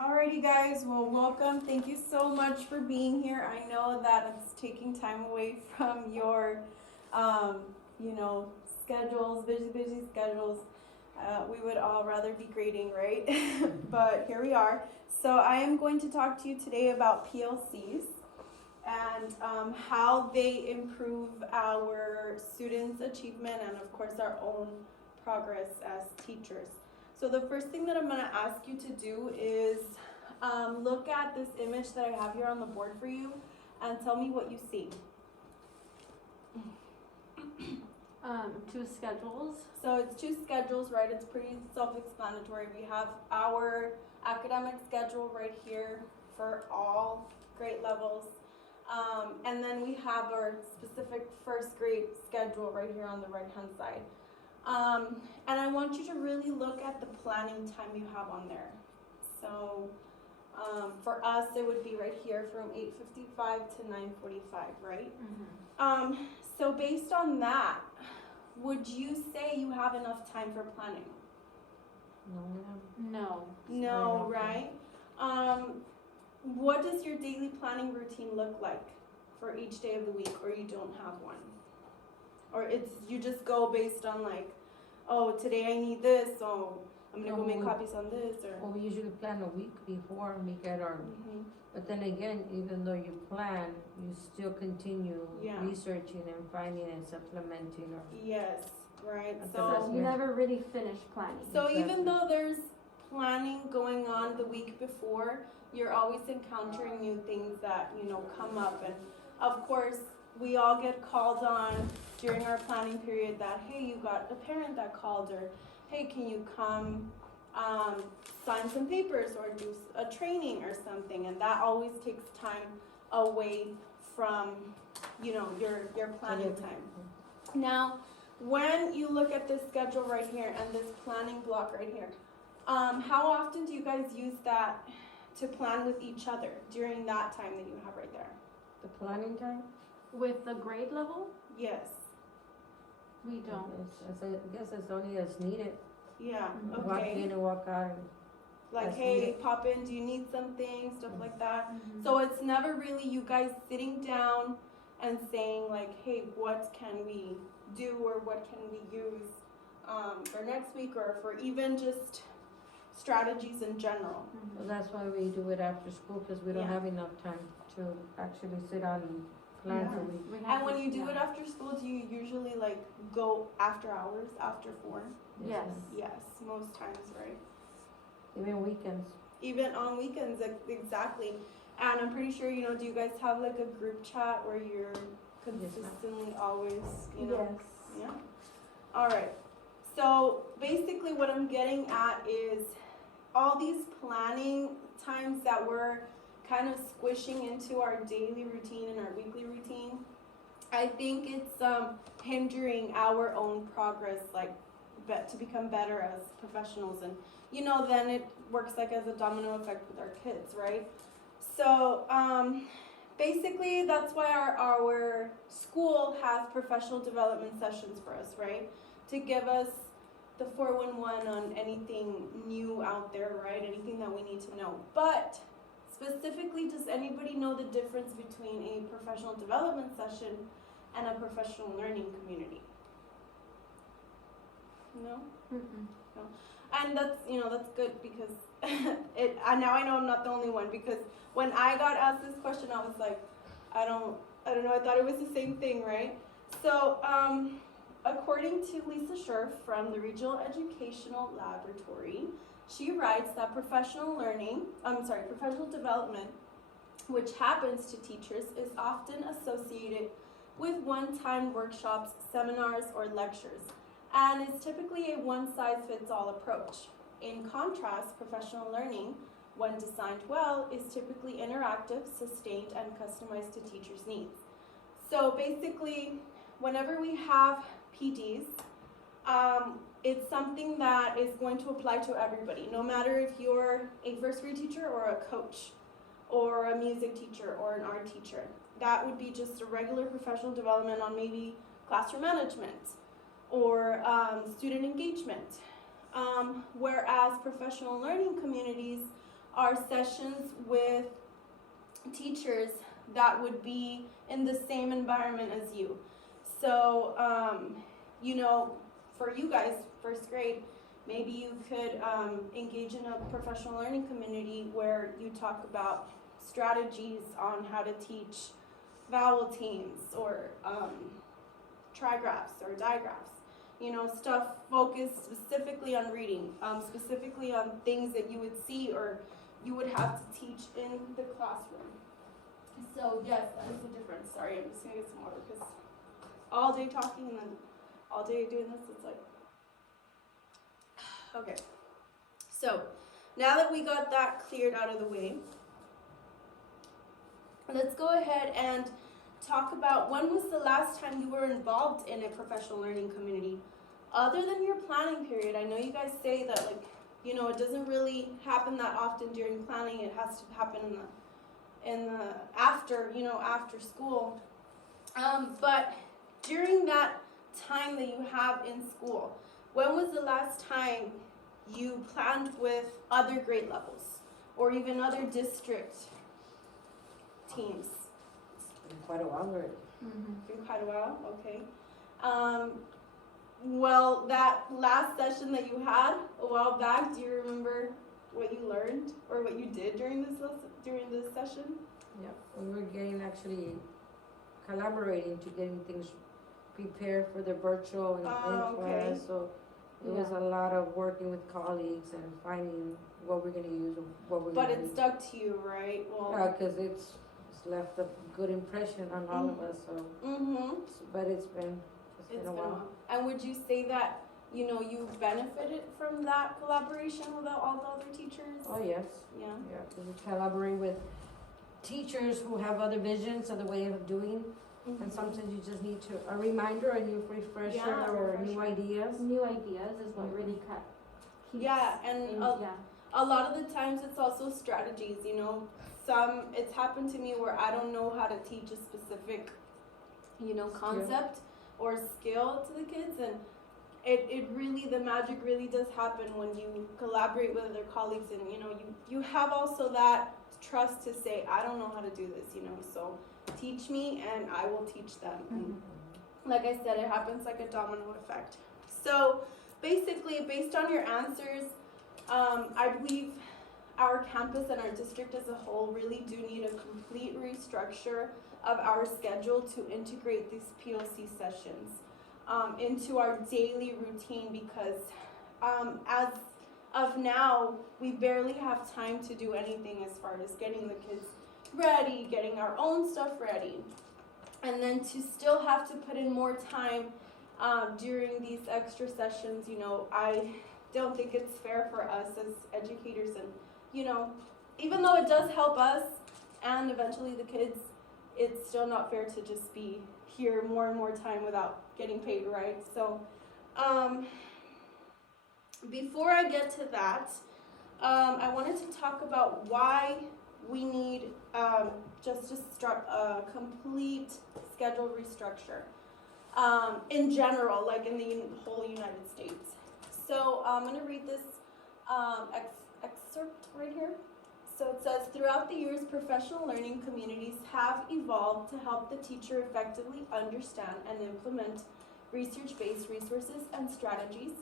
Alrighty guys, well welcome. Thank you so much for being here. I know that it's taking time away from your, schedules, busy schedules. We would all rather be grading, right? But here we are. So I am going to talk to you today about PLCs and how they improve our students' achievement and of course our own progress as teachers. So the first thing that I'm going to ask you to do is look at this image that I have here on the board for you and tell me what you see. Two schedules. So it's two schedules, right? It's pretty self-explanatory. We have our academic schedule right here for all grade levels. And then we have our specific first grade schedule right here on the right-hand side. And I want you to really look at the planning time you have on there. So for us, it would be right here from 8:55 to 9:45, right? Mm-hmm. So based on that, would you say you have enough time for planning? No. No, right? What does your daily planning routine look like for each day of the week, or you don't have one? Or it's you just go based on like, oh, today I need this, so I'm gonna go make copies on this, or. Well, we usually plan a week before and we get our, but then again, even though you plan, you still continue researching and finding and supplementing or. Yes, right, So you never really finish planning. So even though there's planning going on the week before, you're always encountering new things that, come up. And of course, we all get called on during our planning period that, hey, you got a parent that called, or hey, can you come sign some papers or do a training or something. And that always takes time away from, your planning time. Now, when you look at this schedule right here and this planning block right here, how often do you guys use that to plan with each other during that time that you have right there? The planning time? With the grade level, Yes. we don't. I guess it's only as needed. Yeah, Mhm. Walk okay. in and walk out. Like, as hey, needed. pop in, do you need something? Stuff like that. Mhm. So it's never really you guys sitting down and saying like, hey, what can we do or what can we use for next week or for even just strategies in general. So that's why we do it after school, because we don't Yeah. have enough time to actually sit down and plan Yeah. the week. We have And when to- you do yeah. it after school, do you usually like go after hours, after 4? Yes. ma'am. Yes, most times, right? Even weekends. Even on weekends, exactly. And I'm pretty sure, do you guys have like a group chat where you're consistently always, Yes. Yeah. All right. So basically what I'm getting at is all these planning times that we're kind of squishing into our daily routine and our weekly routine, I think it's hindering our own progress, like to become better as professionals. And then it works like as a domino effect with our kids, right? So basically that's why our school has professional development sessions for us, right? To give us the 411 on anything new out there, right? Anything that we need to know. But specifically, does anybody know the difference between a professional development session and a professional learning community? No? Mm-mm. And that's good because now I know I'm not the only one, because when I got asked this question, I was like, I don't know, I thought it was the same thing, right? So according to Lisa Scherf from the Regional Educational Laboratory, she writes that professional development, which happens to teachers, is often associated with one-time workshops, seminars, or lectures, and is typically a one-size-fits-all approach. In contrast, professional learning, when designed well, is typically interactive, sustained, and customized to teachers' needs. So basically, whenever we have PDs, it's something that is going to apply to everybody, no matter if you're a first grade teacher or a coach or a music teacher or an art teacher. That would be just a regular professional development on maybe classroom management or student engagement. Whereas professional learning communities are sessions with teachers that would be in the same environment as you. So, you know, for you guys, first grade, maybe you could engage in a professional learning community where you talk about strategies on how to teach vowel teams or trigraphs or digraphs. You know, stuff focused specifically on reading, specifically on things that you would see or you would have to teach in the classroom. So yes, that is the difference. Sorry, I'm just gonna get some water because all day talking and then all day doing this, it's like, okay. So now that we got that cleared out of the way, let's go ahead and talk about when was the last time you were involved in a professional learning community other than your planning period. I know you guys say that, like, you know, it doesn't really happen that often during planning. It has to happen in the after, you know, after school. But during that time that you have in school, when was the last time you planned with other grade levels or even other district teams? It's been quite a while already. Been quite a while, okay. Well, that last session that you had a while back, do you remember what you learned or what you did during this session? Yeah, we were actually collaborating to getting things prepared for the virtual and in class. So it was a lot of working with colleagues and finding what we're going to use and what we're going to But it stuck to you, right? Well, because it's left a good impression on all of us. So, but it's been a while. And would you say that, you know, you benefited from that collaboration with all the other teachers? Oh yes. Yeah. Yeah, because we collaborate with teachers who have other visions, other way of doing. And sometimes you just need a reminder, a new refresher, or new ideas. New ideas is what really keeps and things, a lot of the times it's also strategies, you know. It's happened to me where I don't know how to teach a specific, you know, concept or skill to the kids, and it really, the magic really does happen when you collaborate with other colleagues, and you know, you have also that trust to say, I don't know how to do this, you know, so teach me and I will teach them. And like I said, it happens like a domino effect. So basically, based on your answers, I believe our campus and our district as a whole really do need a complete restructure of our schedule to integrate these PLC sessions into our daily routine, because as of now, we barely have time to do anything as far as getting the kids ready, getting our own stuff ready, and then to still have to put in more time during these extra sessions. You know, I don't think it's fair for us as educators, and you know, even though it does help us and eventually the kids, it's still not fair to just be here more and more time without getting paid, right? So before I get to that, I wanted to talk about why we need just to start a complete schedule restructure in general, like in the whole United States. So I'm going to read this excerpt right here. So it says, throughout the years, professional learning communities have evolved to help the teacher effectively understand and implement research-based resources and strategies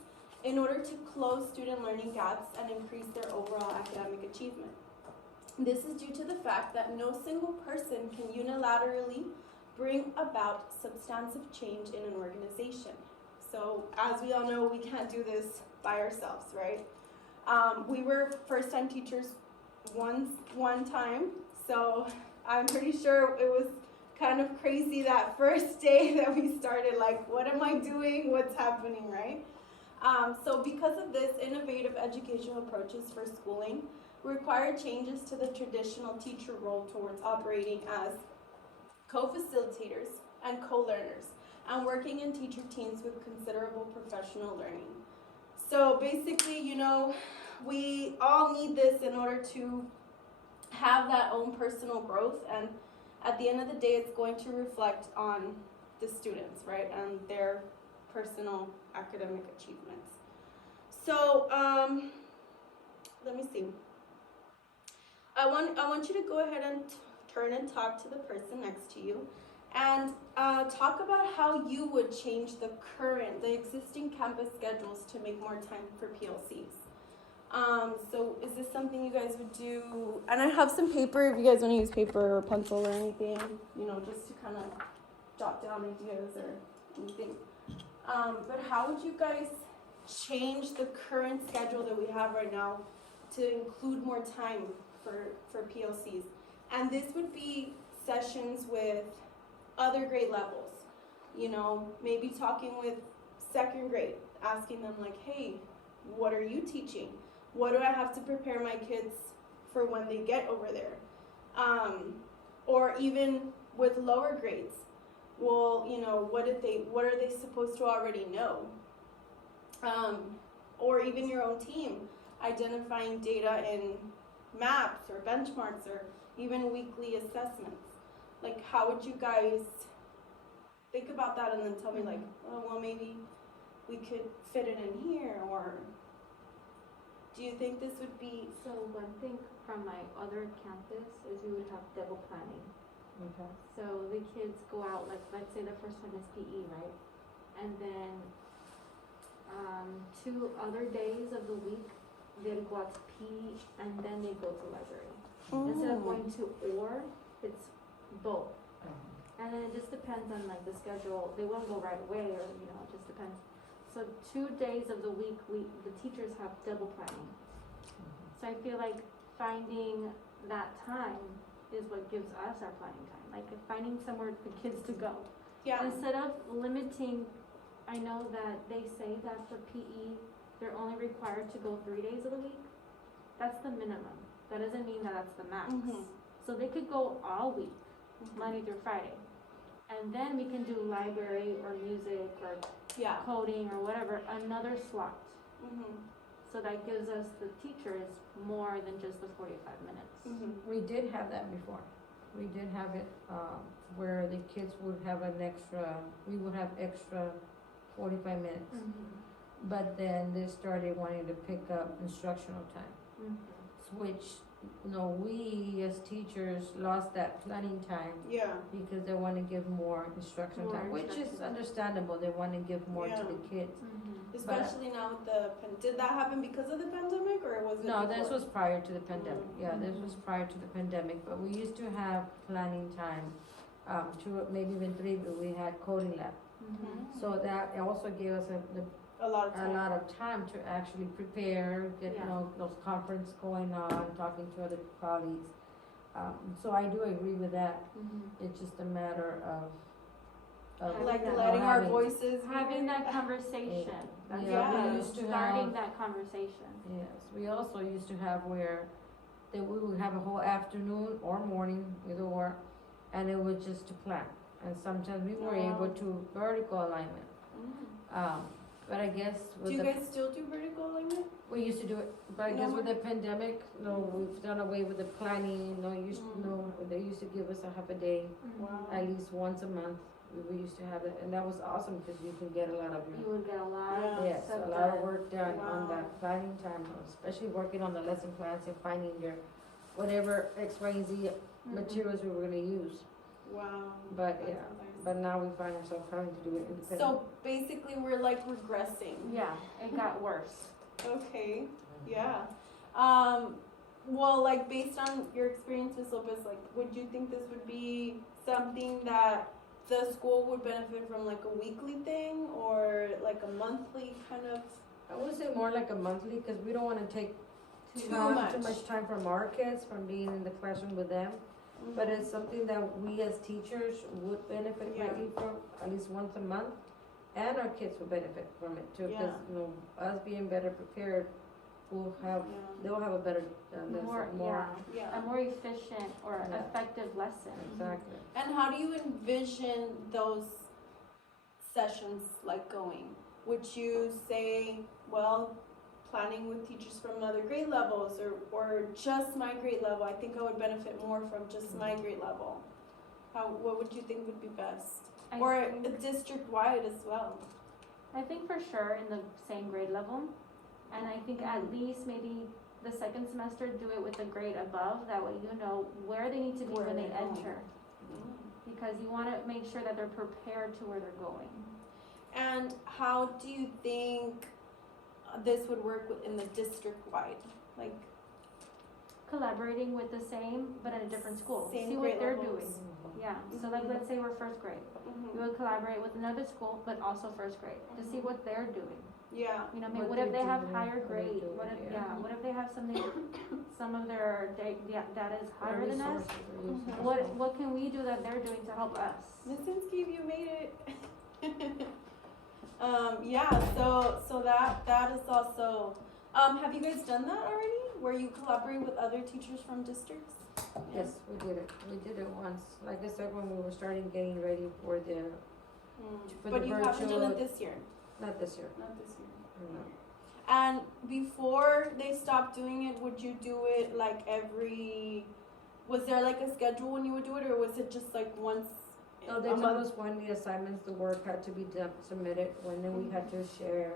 in order to close student learning gaps and increase their overall academic achievement. This is due to the fact that no single person can unilaterally bring about substantive change in an organization. So as we all know, we can't do this by ourselves, right? We were first-time teachers one time, so I'm pretty sure it was kind of crazy that first day that we started, like, what am I doing? What's happening, right? So because of this, innovative educational approaches for schooling require changes to the traditional teacher role towards operating as co-facilitators and co-learners and working in teacher teams with considerable professional learning. So basically, you know, we all need this in order to have that own personal growth, and at the end of the day, it's going to reflect on the students, right, and their personal academic achievements. So let me see. I want you to go ahead and turn and talk to the person next to you, and talk about how you would change the existing campus schedules to make more time for PLCs. So is this something you guys would do? And I have some paper if you guys want to use paper or pencil or anything, just to kind of jot down ideas or anything. But how would you guys change the current schedule that we have right now to include more time for PLCs? And this would be sessions with other grade levels. Maybe talking with second grade, asking them like, hey, what are you teaching? What do I have to prepare my kids for when they get over there? Or even with lower grades, well, what are they supposed to already know? Or even your own team, identifying data in maps or benchmarks or even weekly assessments. Like, how would you guys think about that and then tell me like, oh, well, maybe we could fit it in here, or do you think this would be? So one thing from my other campus is we would have double planning. Okay. So the kids go out, like, let's say the first one is PE, right? And then 2 other days of the week, they'll go out to PE and then they go to library. Instead of going to or, it's both. And then it just depends on like the schedule. They won't go right away, or it just depends. So 2 days of the week, the teachers have double planning. So I feel like finding that time is what gives us our planning time. Like finding somewhere for kids to go. Yeah. Instead of limiting, I know that they say that for PE, they're only required to go 3 days of the week. That's the minimum. That doesn't mean that that's the max. So they could go all week, Monday through Friday. And then we can do library or music or coding or whatever, another slot. So that gives us, the teachers, more than just the 45 minutes. We did have that before. We did have it where the kids would have we would have extra 45 minutes. But then they started wanting to pick up instructional time, which, we as teachers lost that planning time. Yeah. Because they want to give more instructional time, which is understandable. They want to give more to the kids. Especially now with did that happen because of the pandemic, or was it? No, before? this was prior to the pandemic. This was prior to the pandemic, but we used to have planning time, 2, maybe even 3, but we had coding lab. So that also gave us a lot of time to actually prepare, get those conference going on, talking to other colleagues. So I do agree with that. It's just a matter of like letting our voices, having that conversation. We used to starting that conversation. Yes, we also used to have where we would have a whole afternoon or morning, either or, and it was just to plan. And sometimes we were able to vertical alignment. But I guess do you guys still do vertical alignment? We used to do it, but I guess with the pandemic, we've done away with the planning. They used to give us a half a day, at least once a month. We used to have it, and that was awesome because you can get a lot of You would get a lot. a lot of work done on that planning time, especially working on the lesson plans and finding your whatever X, Y, and Z materials we were going to use. Wow. But but now we find ourselves having to do it independently. So basically, we're like regressing. Yeah, it got worse. Okay. Yeah. Well, like based on your experience with Lopez, like, would you think this would be something that the school would benefit from, like a weekly thing or like a monthly kind of? I would say more like a monthly, because we don't want to take too much time from our kids from being in the classroom with them. But it's something that we as teachers would benefit greatly from, at least once a month, and our kids will benefit from it too, because us being better prepared, they'll have a better lesson, a more efficient or effective lesson. Exactly. And how do you envision those sessions like going? Would you say, well, planning with teachers from other grade levels, or just my grade level? I think I would benefit more from just my grade level. What would you think would be best? Or district-wide as well? I think for sure in the same grade level. And I think at least maybe the second semester, do it with a grade above, that way you know where they need to be Where when they they're going. enter. Because you wanna make sure that they're prepared to where they're going. And how do you think this would work in the district-wide? Like, Collaborating with the same, but at a different school, Same see grade what they're levels. doing. Yeah, so like, let's say we're first grade, you would collaborate with another school, but also first grade, to see what they're doing. yeah. You know, I mean, What what if they're they have doing, higher what they're grade, doing, what if, yeah. yeah, what if they have something, some of their data is higher than us? Resources are used. What can we do that they're doing to help us? Ms. Inskeep, you made it. Yeah, so that is also, have you guys done that already? Where you collaborate with other teachers from districts? Yes, we did it. We did it once. Like I said, when we were starting getting ready for the, for But the you haven't done virtual- it this year? not this year. Not this year. No. And before they stopped doing it, would you do it like was there like a schedule when you would do it, or was it just like once No, they a told month? us when the assignments, the work had to be done, submitted, when then we had to share.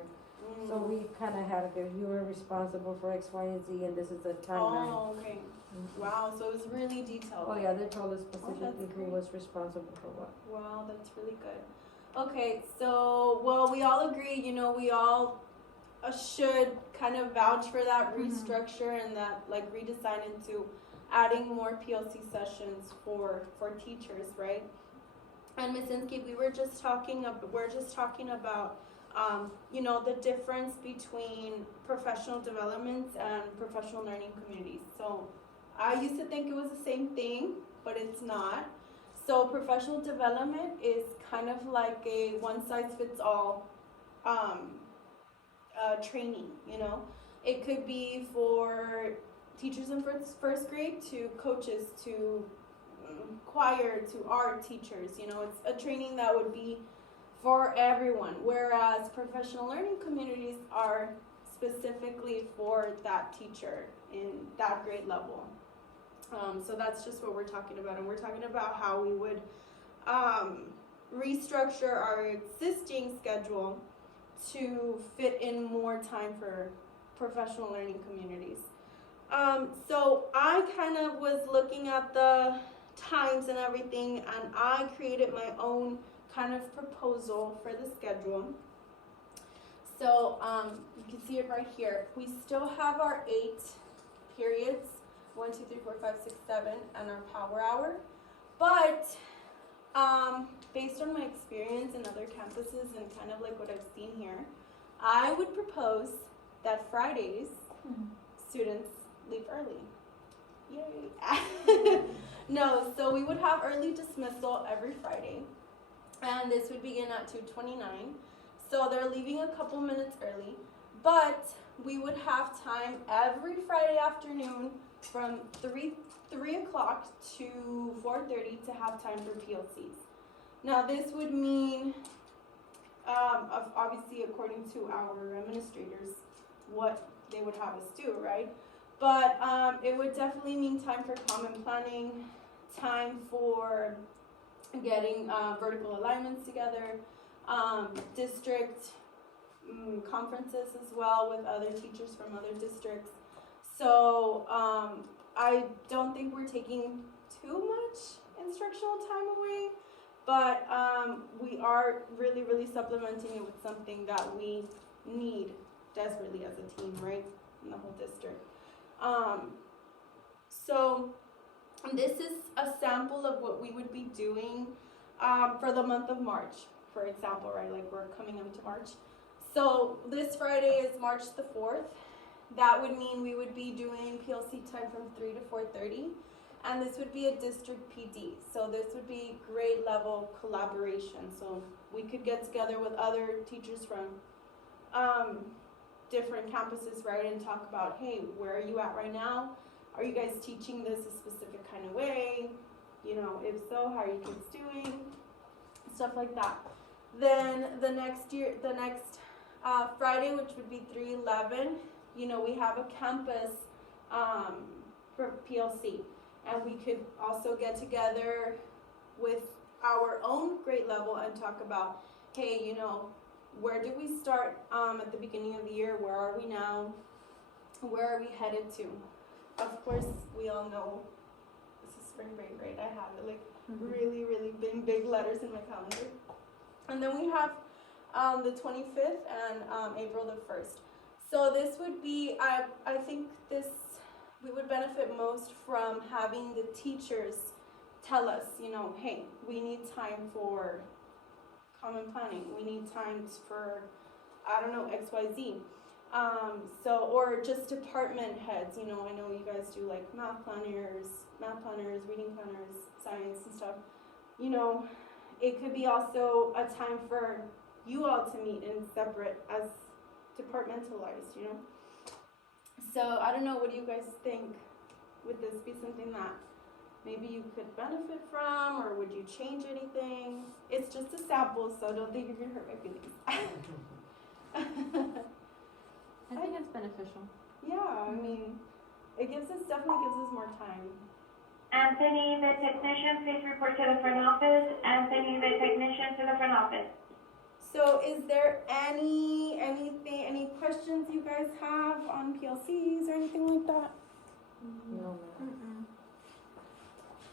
So we kinda had, okay, you were responsible for X, Y, and Z, and this is the timeline. Oh, okay. Mhm. Wow, so it was really detailed. Oh, yeah, they told us specifically who great. was responsible for what. Wow, that's really good. Okay, so, well, we all agree, we all should kind of vouch for that Mhm. restructure and that like redesign into adding more PLC sessions for teachers, right? And Ms. Inskeep, we're just talking about the difference between professional developments and professional learning communities. So I used to think it was the same thing, but it's not. So professional development is kind of like a one-size-fits-all training, It could be for teachers in first grade to coaches to choir to art teachers, It's a training that would be for everyone, whereas professional learning communities are specifically for that teacher in that grade level. So that's just what we're talking about, and we're talking about how we would restructure our existing schedule to fit in more time for professional learning communities. So I kind of was looking at the times and everything, and I created my own kind of proposal for the schedule. So you can see it right here. We still have our 8 periods, 1, 2, 3, 4, 5, 6, 7, and our power hour. But based on my experience in other campuses and kind of like what I've seen here, I would propose that Fridays students leave early. Yay! No, so we would have early dismissal every Friday, and this would begin at 2:29. So they're leaving a couple minutes early, but we would have time every Friday afternoon from 3 o'clock to 4:30 to have time for PLCs. Now this would mean, obviously according to our administrators, what they would have us do, right? But it would definitely mean time for common planning, time for getting vertical alignments together, district conferences as well with other teachers from other districts. So I don't think we're taking too much instructional time away, but we are really, really supplementing it with something that we need desperately as a team, right, in the whole district. So this is a sample of what we would be doing for the month of March, for example, right? Like we're coming into March. So this Friday is March the 4th. That would mean we would be doing PLC time from 3 to 4:30, and this would be a district PD. So this would be grade level collaboration. So we could get together with other teachers from different campuses, right, and talk about, hey, where are you at right now? Are you guys teaching this a specific kind of way? If so, how are you kids doing? Stuff like that. Then the next Friday, which would be 3/11, we have a campus for PLC, and we could also get together with our own grade level and talk about, hey, where did we start at the beginning of the year? Where are we now? where are we headed to? Of course, we all know this is spring break, right? I have it like really, really big letters in my calendar. And then we have the 25th and April the 1st. So this would be, I think we would benefit most from having the teachers tell us, you know, hey, we need time for common planning. We need time for, I don't know, XYZ. Or just department heads, you know, I know you guys do like math planners, reading planners, science and stuff. You know, it could be also a time for you all to meet in separate as departmentalized, you know. So I don't know, what do you guys think? Would this be something that maybe you could benefit from, or would you change anything? It's just a sample, so don't think you're gonna hurt my feelings. I think it's beneficial. Yeah, I mean, it definitely gives us more time. Anthony, the technician, please report to the front office. Anthony, the technician, to the front office. So is there any questions you guys have on PLCs or anything like that? No, ma'am.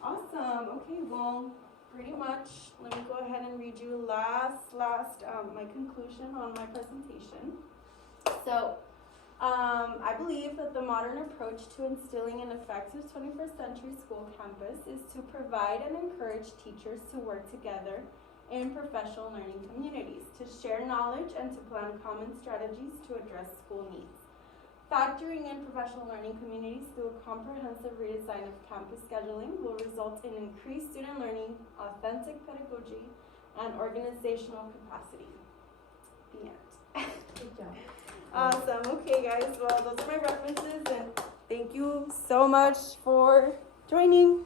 Awesome. Okay, well, pretty much, let me go ahead and read you my conclusion on my presentation. So, I believe that the modern approach to instilling an effective 21st century school campus is to provide and encourage teachers to work together in professional learning communities, to share knowledge and to plan common strategies to address school needs. Factoring in professional learning communities through a comprehensive redesign of campus scheduling will result in increased student learning, authentic pedagogy, and organizational capacity. The end. Good job. Awesome. Okay, guys. Well, those are my references, and thank you so much for joining.